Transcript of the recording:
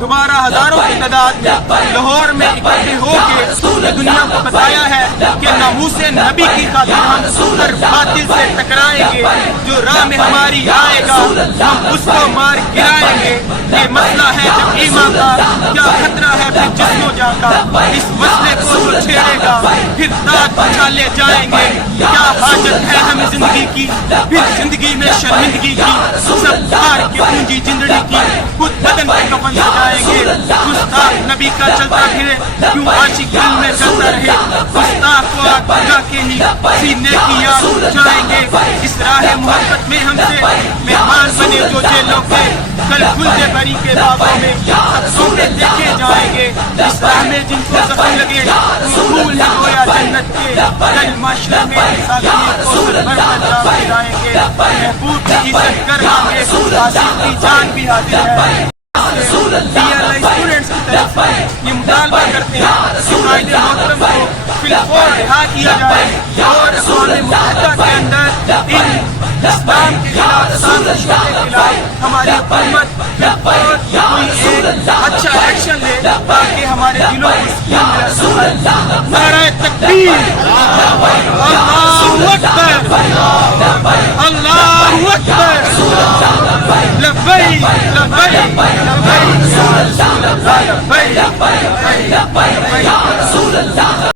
دوبارہ ہزاروں کی تعداد میں لاہور میں اکٹھے ہو کے یہ دنیا کو بتایا ہے کہ ناموس نبی کی خاطر ہم ہر باطل سے ٹکرائیں گے، جو راہ میں ہماری آئے گا ہم اس کو مار گرائیں گے۔ یہ مسئلہ ہے جب ایمان کا، کیا خطرہ ہے پھر جسم و جان کا، اس مسئلے کو جو چھیڑے گا پھر داد اچھالے جائیں گے۔ کیا حاجت ہے ہمیں زندگی کی، پھر زندگی میں شرمندگی کی، سب ہار کے پونجی زندگی کی، خود بدن کے کفن سجائیں گے۔ گستاخ نبی کا چلتا پھرے کیوں عاشق دل میں چلتا رہے، گستاخ کو آگ بجھا کے ہی سینے کی آگ جائیں گے۔ اس راہ محبت میں ہم سے مہمان بنے جو جیلوں کے، کل کھلتے بری کے باغوں میں سب سوتے دیکھے جائیں گے۔ اس راہ میں جن کو زخم لگے پھول ہے گویا جنت کے، کل معاشرے میں ساتھی کو سر بھر جا پھرائیں گے۔ محبوب کی عزت کر ہوں گے، عاشق کی جان بھی حاضر ہے۔ اسٹوڈنٹس کی طرف یہ مطالبہ کرتے ہیں کہ قائد محترم کو فی الفور رہا کیا جائے اور اقوام متحدہ کے اندر ان اسلام کے خلاف، سازش کے خلاف ہماری حکومت کوئی ایک اچھا ایکشن لے تاکہ ہمارے دلوں کو سکون ملے۔ نعرہ تکبیر، اللہ اکبر، اللہ اکبر، لبیک لبیک لبیک